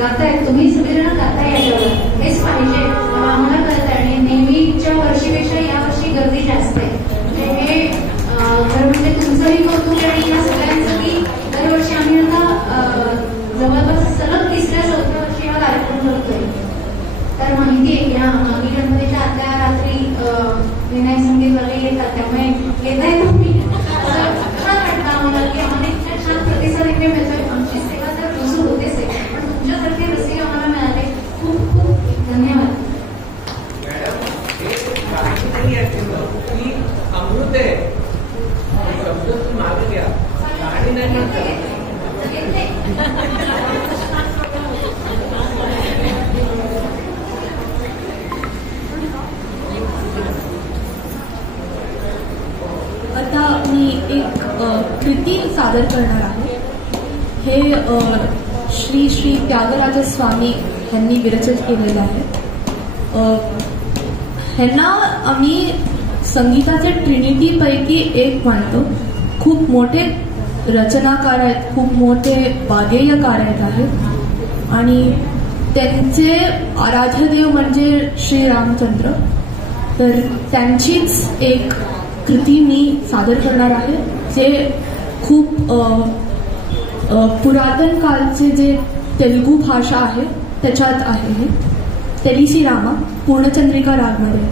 गातायत, तुम्ही सगळेजण गाताय याच्यावर, हेच पाहिजे आम्हाला कळत. आणि नेहमीच्या वर्षीपेक्षा यावर्षी गर्दी जास्त आहे. हे खरं म्हणजे तुमचंही कौतुक आणि या सगळ्यांचं की दरवर्षी आम्ही आता जवळपास सलग 3ऱ्या-4थ्या वर्षी हा कार्यक्रम करतोय. तर माहिती आहे की हा आम्ही गणपतीच्या आदल्या रात्री विनायक संगीतवाले येतात, त्यामुळे येत आहे तुम्ही छान वाटतं आम्हाला की आम्हाला इतका छान प्रतिसाद इकडे मिळतोय. आमची सेवा तर रुजू होतेच आहे, पण तुमच्यासारखे रसिक आम्हाला मिळाले, खूप खूप धन्यवाद. अमृत आहे, शब्द मागे घ्या, गाडी नाही म्हणतात. आता मी एक कृती सादर करणार आहे. हे श्री श्री त्यागराज स्वामी यांनी विरचित केलेलं आहे. ह्यांना आम्ही संगीताचे ट्रिनिटी पैकी एक मानतो. खूप मोठे रचनाकार आहेत, खूप मोठे वाद्यकार आहेत आणि त्यांचे आराध्यदेव म्हणजे श्री रामचंद्र. तर त्यांचीच एक कृती मी सादर करणार आहे, जे खूप पुरातन कालचे जे तेलुगू भाषा आहे त्याच्यात आहे. हे तेलिसी रामा पूर्णचंद्रिका रागमध्ये.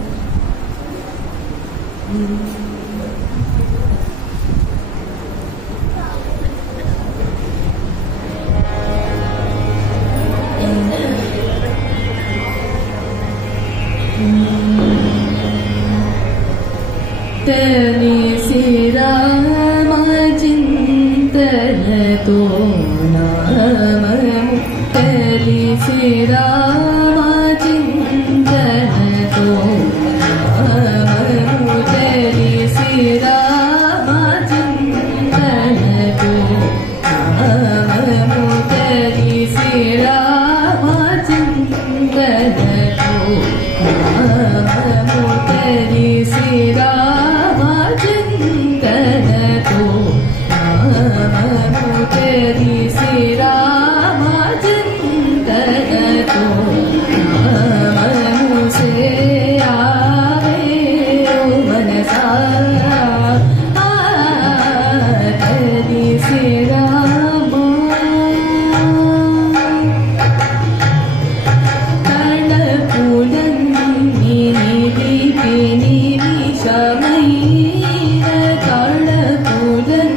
तेलिसी रामा चिंतन तो नाम, तेलिसी रामा चिंतन तो नाम, तेलिसी रामा चिंतन तो नाम, तेलिसी रामा चिंतन तो नाम, तेलिसी रामा चिंतन तो नाम, तेलिसी रामा चिंतन तो नाम, से आवे मनसा तेलिसी रामा. कर्णपूरन्नी दीपिनी शमयी, कर्णपूरन्नी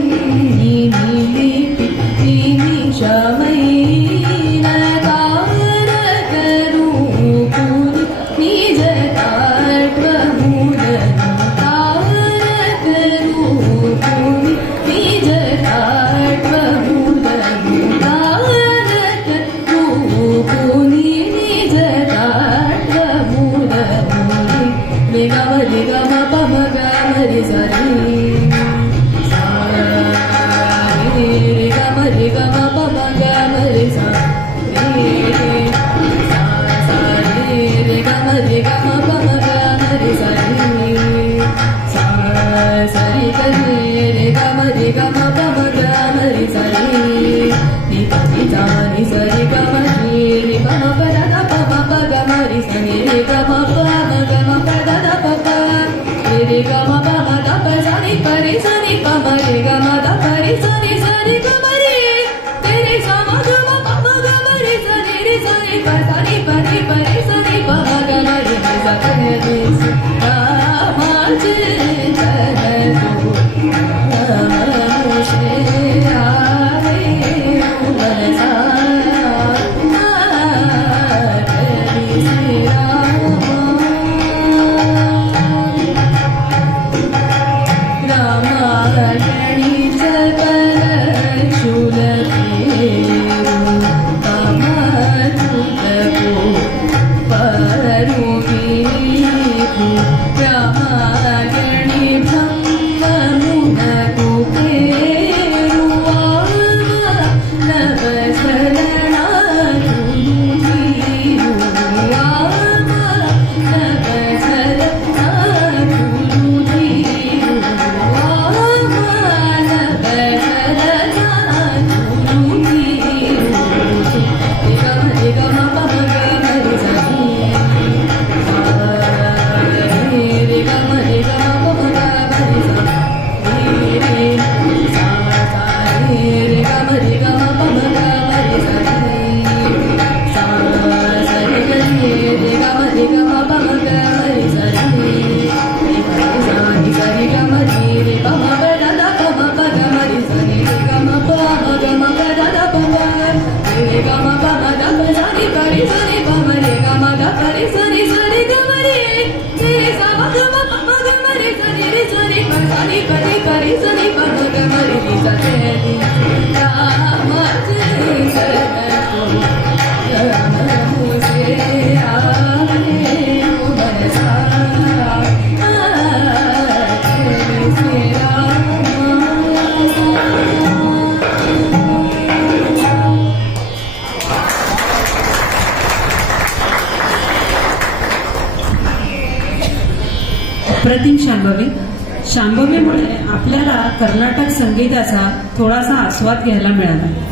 दीपिनी शमयी, तारकरूपुनि निजताट्वमूलनं, तारकरूपुनि निजताट्वमूलनं, तारकरूपुनि निजताट्वमूलनं. रे ग म रे ग म प म ग म रे सा रे सा रे ग म रे ग म प म ग म रे सा रे सा सा रे ग म रे ग म प म ग म रे सा रे सा सा रे ग रे ग म रे ग म प म ग म रे सा रे रे ग रे सा रे सा रे ग म रे रे ग म प द द प म प ग म रे सा रे ग म प म ग म प द द प प रे ग म प म द प सा रे प रे सा रे प म रे ग म द प रे सा रे ग म रे तेरे सा म ग म प म ग म रे सा रे सा रे प सा रे प रे प रे सा रे प म ग म रे सा रे रे सा मा चिंतन तो नाम, से आवे मनसा तेलिसी रामा. रामायणी चपल पेरू अमृतको परुगी, रामायणी ब्रह्म अप्रतिम शांभवी. शांभवीमुळे आपल्याला कर्नाटक संगीताचा थोडासा आस्वाद घ्यायला मिळाला.